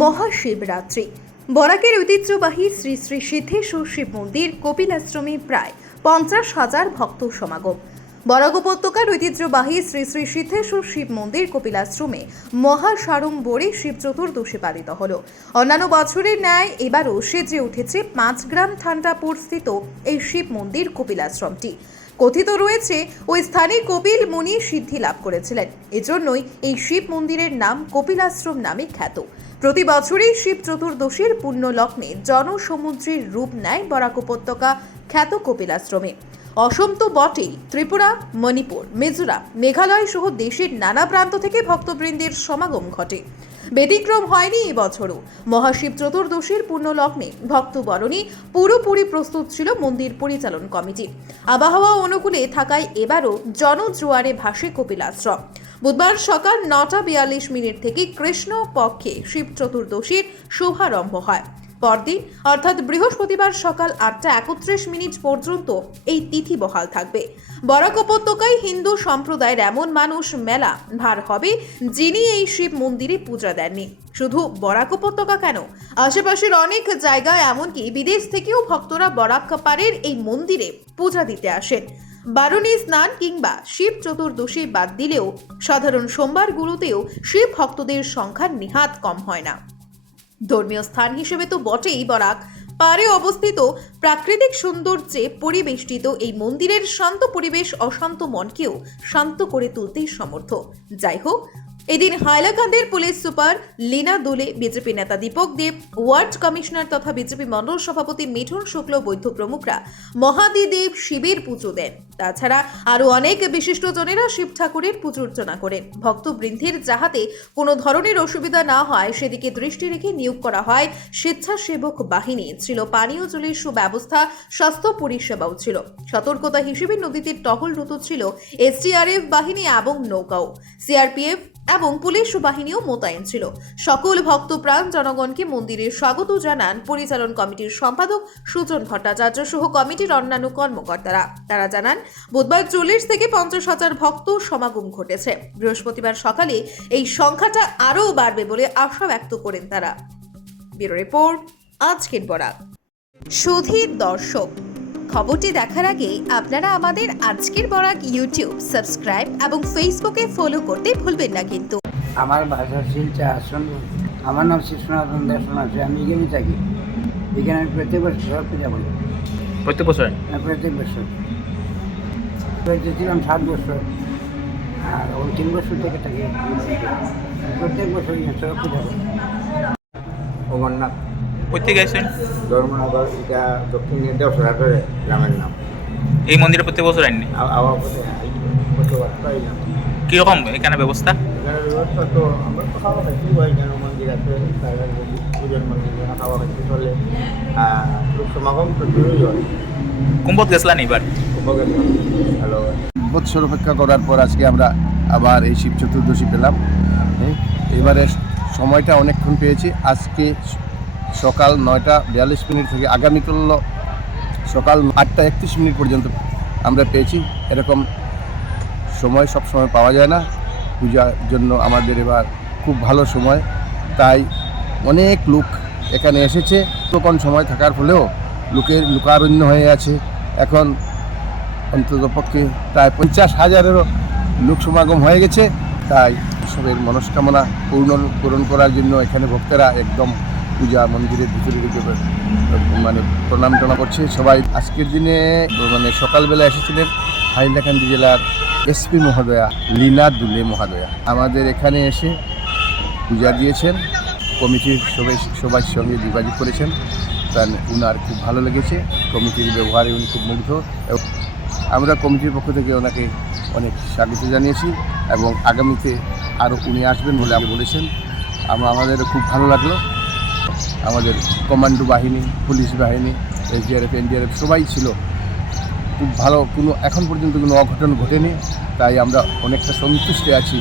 মহাশিবরাত্রি। বরাকের ঐতিহ্যবাহী শ্রী শ্রী সিদ্ধেশ্বর শিব মন্দির কপিলাশ্রমে প্রায় পঞ্চাশ হাজার ভক্ত সমাগম। বরাক উপত্যকার ঐতিহ্যবাহী শ্রী শ্রী সিদ্ধেশ্বর শিব মন্দির কপিলাশ্রমে মহাসাড়ম্বরে শিব চতুর্দশী পালিত হল। অন্যান্য বছরের ন্যায় এবারও সেজে উঠেছে পাঁচ গ্রাম ঠান্ডাপুর স্থিত এই শিব মন্দির কপিলাশ্রমটি। কথিত রয়েছে, ওই স্থানে কপিল মুনি সিদ্ধি লাভ করেছিলেন। এজন্যই এই শিব মন্দিরের নাম কপিলাশ্রম নামে খ্যাত। প্রতি বছরই শিব চতুর্দশীর পুণ্য লগ্নে জনসমুদ্রের রূপ নেয় বরাক উপত্যকা খ্যাত কপিলাশ্রমে। অসম তো বটেই, ত্রিপুরা, মণিপুর, মিজোরাম, মেঘালয় সহ দেশের নানা প্রান্ত থেকে ভক্তবৃন্দের সমাগম ঘটে। ব্যতিক্রম হয়নি এবছরও মহাশিব চতুর্দশীর পূর্ণ লগ্নে ভক্তবরণী পুরোপুরি প্রস্তুত ছিল মন্দির পরিচালন কমিটি। আবহাওয়া অনুকূলে থাকায় এবারও জনজোয়ারে ভাসে কপিলাশ্রম। বুধবার সকাল নটা বিয়াল্লিশ মিনিট থেকে কৃষ্ণ পক্ষে শিব চতুর্দশীর শুভারম্ভ হয়। পরদিন, অর্থাৎ বৃহস্পতিবার সকাল আটটা একত্রিশ মিনিট পর্যন্ত এই তিথি বহাল থাকবে। বরাক উপত্যকায় হিন্দু সম্প্রদায়ের এমন মানুষ মেলা ভার হবে যিনি এই শিব মন্দিরে পূজা দেননি। শুধু বরাক উপত্যকা কেন? আশেপাশের অনেক জায়গায় এমনকি বিদেশ থেকেও ভক্তরা বরাক পাড়ের এই মন্দিরে পূজা দিতে আসেন। বারুণী স্নান কিংবা শিব চতুর্দশী বাদ দিলেও সাধারণ সোমবারগুলোতেও শিব ভক্তদের সংখ্যা নিহাত কম হয় না। ধর্মীয় স্থান হিসেবে তো বটেই বরাক। পারে অবস্থিত প্রাকৃতিক সৌন্দর্যে পরিবেষ্টিত এই মন্দিরের শান্ত পরিবেশ অশান্ত মনকেও শান্ত করে তুলতে সমর্থ। যাই হোক, এদিন হাইলাকান্দের পুলিশ সুপার লীনা দোলে বিজেপি নেতা দীপক দেব, ওয়ার্ড কমিশনার তথা বিজেপি মণ্ডল সভাপতি মিঠুন শুক্ল বৈদ্য প্রমুখরা মহাদিদেব শিবের পুজো দেন। তাছাড়া আরও অনেক বিশিষ্টজনেরা শিব ঠাকুরের পুজো অর্চনা করেন। ভক্তবৃন্দের যাহাতে কোনো ধরনের অসুবিধা না হয়, সেদিকে দৃষ্টি রেখে নিয়োগ করা হয় স্বেচ্ছাসেবক বাহিনী। ছিল পানীয় জলের সুব্যবস্থা, স্বাস্থ্য পরিষেবাও ছিল। সতর্কতা হিসেবে নদীতে টহলরত ছিল এসডিআরএফ বাহিনী এবং নৌকাও। সিআরপিএফ এবং পুলিশ বাহিনীও মোতায়েন ছিল। সকল ভক্তপ্রাণ জনগণকে মন্দিরে স্বাগত জানান পরিচালন কমিটির সম্পাদক সুজন ভট্টাচার্য সহ কমিটির অন্যান্য কর্মকর্তারা। তারা জানান বুধবার চল্লিশ থেকে পঞ্চাশ হাজার ভক্ত সমাগম ঘটেছে। বৃহস্পতিবার সকালে এই সংখ্যাটা আরও বাড়বে বলে আশা ব্যক্ত করেন তারা। ব্যুরো রিপোর্ট আজকের বরাক সুধীর দর্শক খবরটি দেখার আগে আপনারা আমাদের আজকের বরাক ইউটিউব সাবস্ক্রাইব এবং ফেসবুকে ফলো করতে ভুলবেন না কিন্তু। আমার ভাষা শিলচা আসন। আমার নাম শ্রী সনাতন দাস আমি এখানে থাকি। এখানে আমি প্রত্যেক বছর সব পূজা করি। প্রত্যেক বছর? প্রত্যেক বছর। ছিলাম সাত বছর। আর ওই তিন বছর থেকে থাকি প্রত্যেক বছর এখানে সব পূজা অমরনাথ। প্রত্যেকে আসেন ধর্মনগর এটা দক্ষিণ দেওসরাটের গ্রামের নাম। এই মন্দিরে প্রত্যেক বছর আইনি আবার প্রত্যেকবার কীরকম এখানে ব্যবস্থা? এখানে ব্যবস্থা তো আমরা তো খাওয়া খাইছি ওই যেন মন্দির আছে তার পুজোর মন্দির যেন খাওয়া খাইছি চলে? লোক সমাগম তো হয়। কুম্ভত গেছিলেন এবার হ্যালো বৎসর অপেক্ষা করার পর আজকে আমরা আবার এই শিব চতুর্দশী পেলাম। এবারে সময়টা অনেকক্ষণ পেয়েছি। আজকে সকাল নয়টা বিয়াল্লিশ মিনিট থেকে আগামী আগামীকাল সকাল আটটা একত্রিশ মিনিট পর্যন্ত আমরা পেয়েছি। এরকম সময় সব সময় পাওয়া যায় না। পূজার জন্য আমাদের এবার খুব ভালো সময়। তাই অনেক লোক এখানে এসেছে। তখন সময় থাকার ফলেও লোকের লোকারণ্য হয়ে আছে। এখন অন্তত পক্ষে প্রায় পঞ্চাশ হাজারেরও লোক সমাগম হয়ে গেছে। তাই সবের মনস্কামনা পূর্ণ পূরণ করার জন্য এখানে ভক্তরা একদম পূজা মন্দিরের ভিতরে ঢুকে মানে প্রণাম টনা করছে সবাই। আজকের দিনে মানে সকালবেলা এসেছিলেন হাইলাকান্দি জেলার এসপি মহোদয়া, লীনা দুলে মহোদয়া। আমাদের এখানে এসে পূজা দিয়েছেন, কমিটির সবাই সবার সঙ্গে যোগাযোগ করেছেন। তার উনার খুব ভালো লেগেছে, কমিটির ব্যবহারে উনি খুব মুগ্ধ। এবং আমরা কমিটির পক্ষ থেকে ওনাকে অনেক স্বাগত জানিয়েছি এবং আগামীতে আরও উনি আসবেন বলে আমি বলেছেন। আমরা আমাদের খুব ভালো লাগল। আমাদের কমান্ডো বাহিনী, পুলিশ বাহিনী, এসডিআরএফ, এনডিআরএফ সবাই ছিল। খুব ভালো, কোনো এখন পর্যন্ত কোনো অঘটন ঘটেনি। তাই আমরা অনেকটা সন্তুষ্ট আছি।